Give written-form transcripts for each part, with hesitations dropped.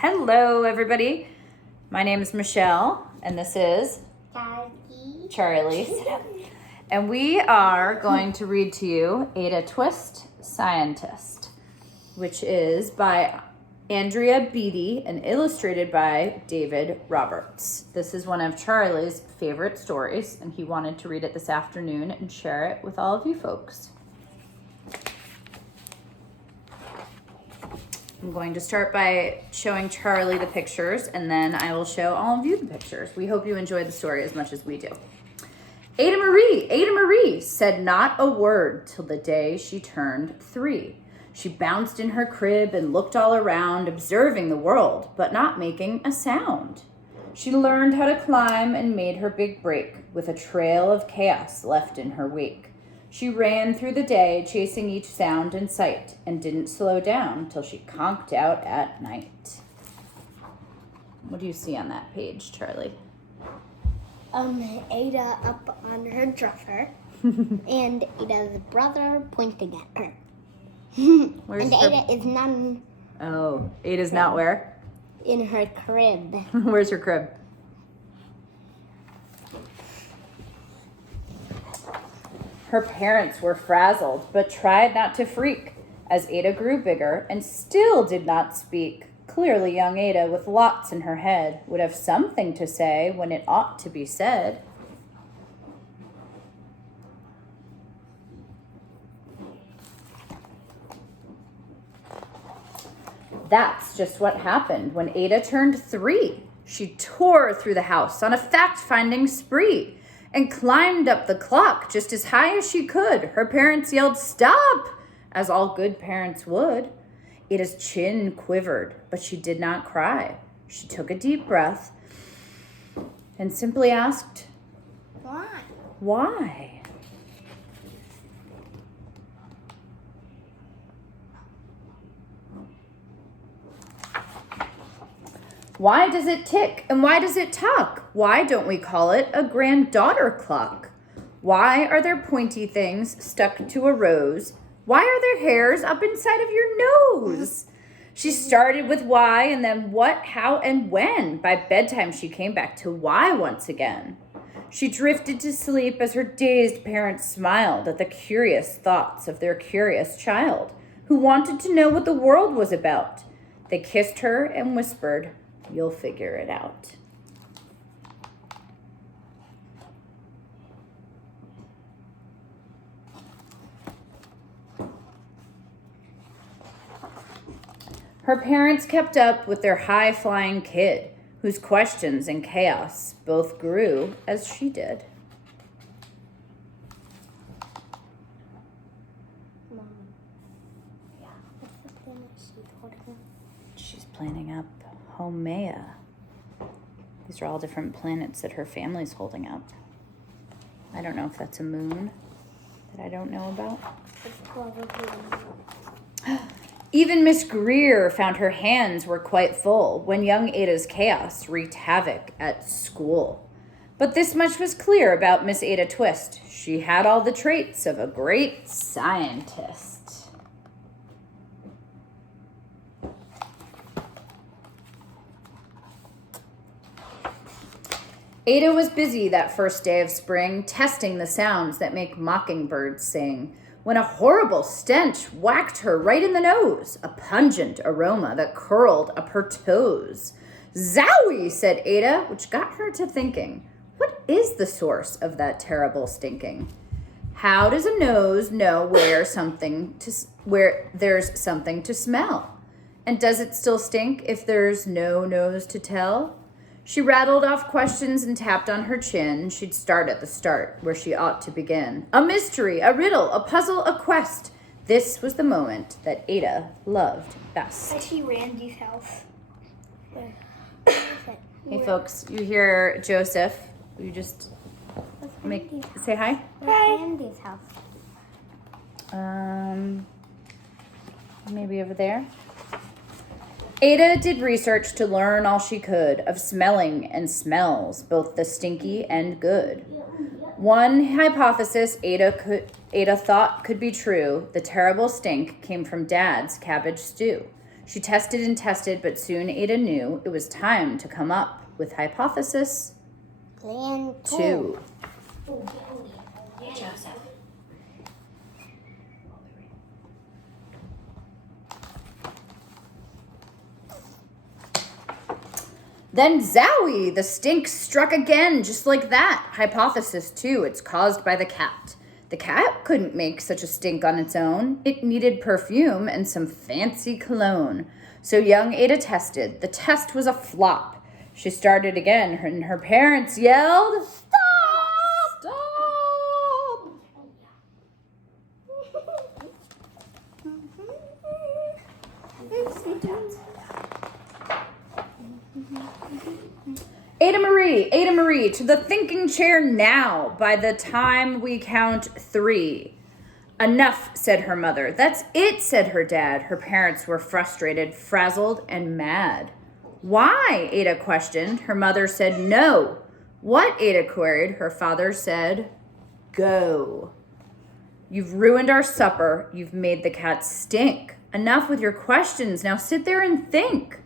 Hello, everybody. My name is Michelle, and this is Charlie. And we are going to read to you Ada Twist, Scientist, which is by Andrea Beatty and illustrated by David Roberts. This is one of Charlie's favorite stories, and he wanted to read it this afternoon and share it with all of you folks. I'm going to start by showing Charlie the pictures, and then I will show all of you the pictures. We hope you enjoy the story as much as we do. Ada Marie said not a word till the day she turned 3. She bounced in her crib and looked all around, observing the world, but not making a sound. She learned how to climb and made her big break, with a trail of chaos left in her wake. She ran through the day, chasing each sound and sight, and didn't slow down till she conked out at night. What do you see on that page, Charlie? Ada up on her dresser, and Ada's brother pointing at her. Where's and Ada is not Ada's not where? In her crib. Where's her crib? Her parents were frazzled, but tried not to freak, as Ada grew bigger and still did not speak. Clearly, young Ada, with lots in her head, would have something to say when it ought to be said. That's just what happened when Ada turned 3. She tore through the house on a fact-finding spree and climbed up the clock just as high as she could. Her parents yelled, "Stop!" as all good parents would. Ada's chin quivered, but she did not cry. She took a deep breath and simply asked, Why? Why? Why does it tick and why does it talk? Why don't we call it a granddaughter clock? Why are there pointy things stuck to a rose? Why are there hairs up inside of your nose? She started with why and then what, how, and when. By bedtime, she came back to why once again. She drifted to sleep as her dazed parents smiled at the curious thoughts of their curious child, who wanted to know what the world was about. They kissed her and whispered, "You'll figure it out." Her parents kept up with their high-flying kid, whose questions and chaos both grew as she did. Mom. Yeah. What's the thing that she's holding? She's planning up Haumea. These are all different planets that her family's holding up. I don't know if that's a moon that I don't know about. It's probably Even Miss Greer found her hands were quite full when young Ada's chaos wreaked havoc at school. But this much was clear about Miss Ada Twist. She had all the traits of a great scientist. Ada was busy that first day of spring, testing the sounds that make mockingbirds sing, when a horrible stench whacked her right in the nose, a pungent aroma that curled up her toes. "Zowie," said Ada, which got her to thinking, what is the source of that terrible stinking? How does a nose know where there's something to smell? And does it still stink if there's no nose to tell? She rattled off questions and tapped on her chin. She'd start at the start, where she ought to begin. A mystery, a riddle, a puzzle, a quest. This was the moment that Ada loved best. I see Randy's house. Where? Hey, folks, you hear Joseph. You just say hi. Where's Randy's house? Maybe over there. Ada did research to learn all she could of smelling and smells, both the stinky and good. One hypothesis Ada thought could be true. The terrible stink came from Dad's cabbage stew. She tested and tested, but soon Ada knew it was time to come up with hypothesis Plan 2. Joseph. Then zowie! The stink struck again, just like that. Hypothesis 2, it's caused by the cat. The cat couldn't make such a stink on its own. It needed perfume and some fancy cologne. So young Ada tested. The test was a flop. She started again, and her parents yelled, "Stop! Stop!" Ada Marie, to the thinking chair now. By the time we count 3. Enough, said her mother. That's it, said her dad. Her parents were frustrated, frazzled, and mad. Why? Ada questioned. Her mother said no. What? Ada queried. Her father said, go. You've ruined our supper. You've made the cat stink. Enough with your questions. Now sit there and think.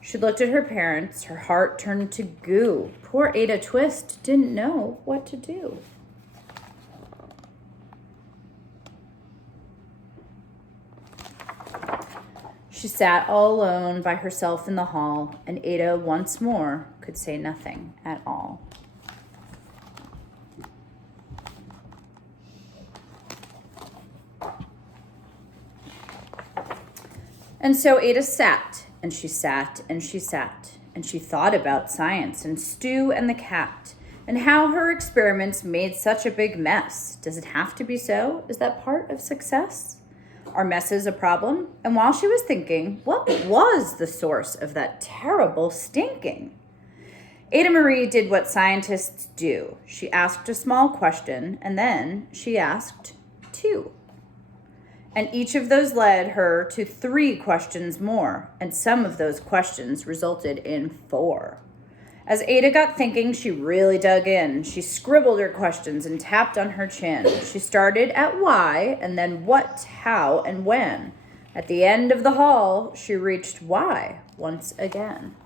She looked at her parents. Her heart turned to goo. Poor Ada Twist didn't know what to do. She sat all alone by herself in the hall, and Ada once more could say nothing at all. And so Ada sat, and she sat, and she sat, and she thought about science and Stu and the cat, and how her experiments made such a big mess. Does it have to be so? Is that part of success? Are messes a problem? And while she was thinking, what was the source of that terrible stinking? Ada Marie did what scientists do. She asked a small question, and then she asked 2. And each of those led her to 3 questions more, and some of those questions resulted in 4. As Ada got thinking, she really dug in. She scribbled her questions and tapped on her chin. She started at why, and then what, how, and when. At the end of the hall, she reached why once again.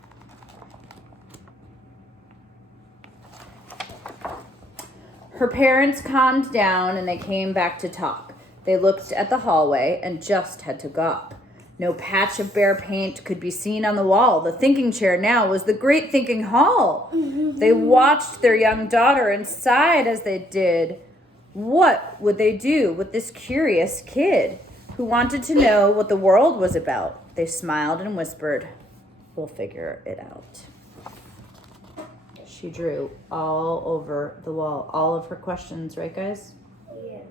Her parents calmed down and they came back to talk. They looked at the hallway and just had to gawp. No patch of bare paint could be seen on the wall. The thinking chair now was the great thinking hall. They watched their young daughter and sighed as they did. What would they do with this curious kid who wanted to know what the world was about? They smiled and whispered, we'll figure it out. She drew all over the wall, all of her questions, right, guys? Yeah.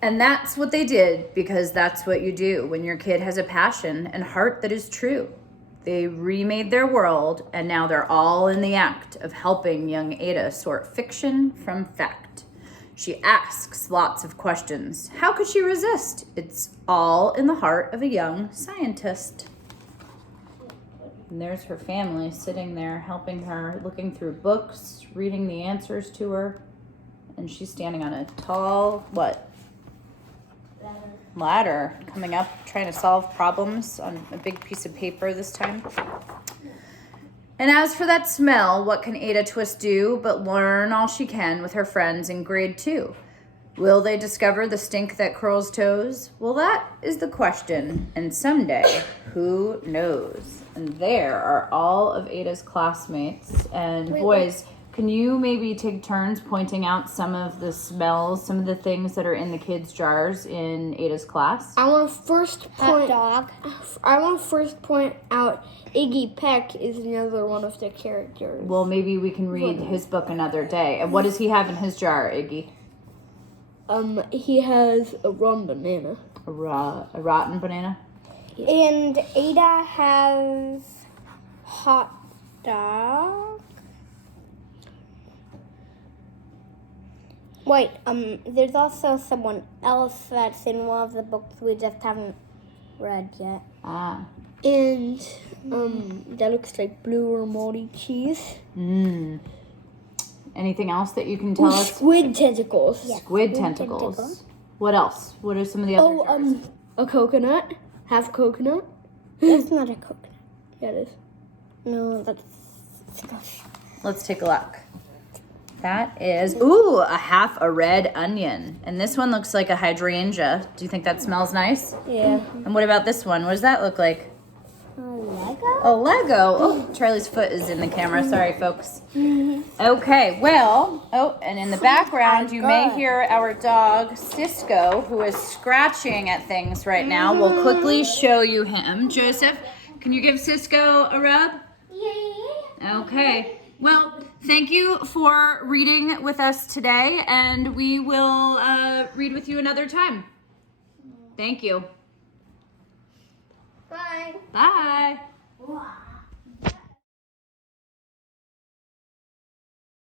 And that's what they did, because that's what you do when your kid has a passion and heart that is true. They remade their world, and now they're all in the act of helping young Ada sort fiction from fact. She asks lots of questions. How could she resist? It's all in the heart of a young scientist. And there's her family sitting there helping her, looking through books, reading the answers to her. And she's standing on a tall, ladder, coming up, trying to solve problems on a big piece of paper this time. And as for that smell, what can Ada Twist do but learn all she can with her friends in grade 2? Will they discover the stink that curls toes? Well, that is the question, and someday, who knows? And there are all of Ada's classmates, and boys, can you maybe take turns pointing out some of the smells, some of the things that are in the kids' jars in Ada's class? I want to first point out Iggy Peck is another one of the characters. Well, maybe we can read his book another day. And what does he have in his jar, Iggy? He has a rotten banana. A rotten banana? And Ada has hot dog. Wait, there's also someone else that's in one of the books we just haven't read yet. Ah. And, that looks like blue or moldy cheese. And Anything else that you can tell us? Squid tentacles. Squid Squid tentacles. tentacles. What else? What are some of the other jars? A coconut. Half coconut. That's not a coconut. Yeah, it is. No, that's gosh. Let's take a look. That is, ooh, a red onion. And this one looks like a hydrangea. Do you think that smells nice? Yeah. And what about this one? What does that look like? Lego? A Lego. Oh, Charlie's foot is in the camera. Sorry, folks. Okay, well, and in the background, you may hear our dog, Cisco, who is scratching at things right now. We'll quickly show you him. Joseph, can you give Cisco a rub? Yeah. Okay. Well, thank you for reading with us today, and we will read with you another time. Thank you. Bye. Bye. Wow.